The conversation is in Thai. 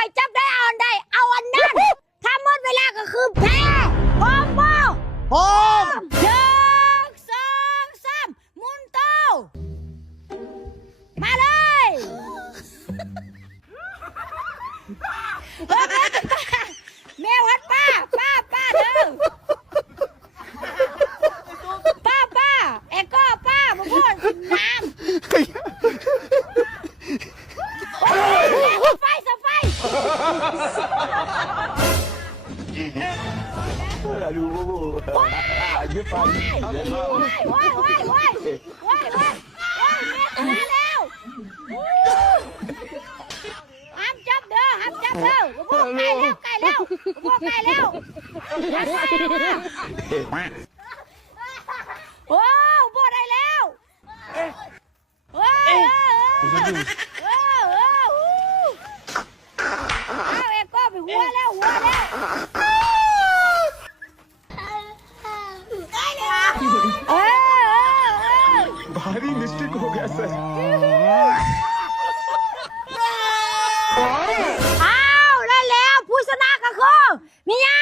รจับได้เอาอันใดเอาอันนั้นถ้าหมดเวลาก็คือแพ้พร้อมบ่ พร้อม 1 2 3หมุนโตมาเลยแม่วัดป้าเด้อป้าเอ็กก็ป้ามาพูดน้ำไฟAduh, aja pagi. ว้ายมาแล้วห้ามจับเด้อพวกไก่แล้วโอ้พวกได้แล้วเอาเอ็กก็ไปหัวแล้ว भारी मिस्टेक हो गया सर อ้าวได้แล้วผู้ชนะก็คือมิยา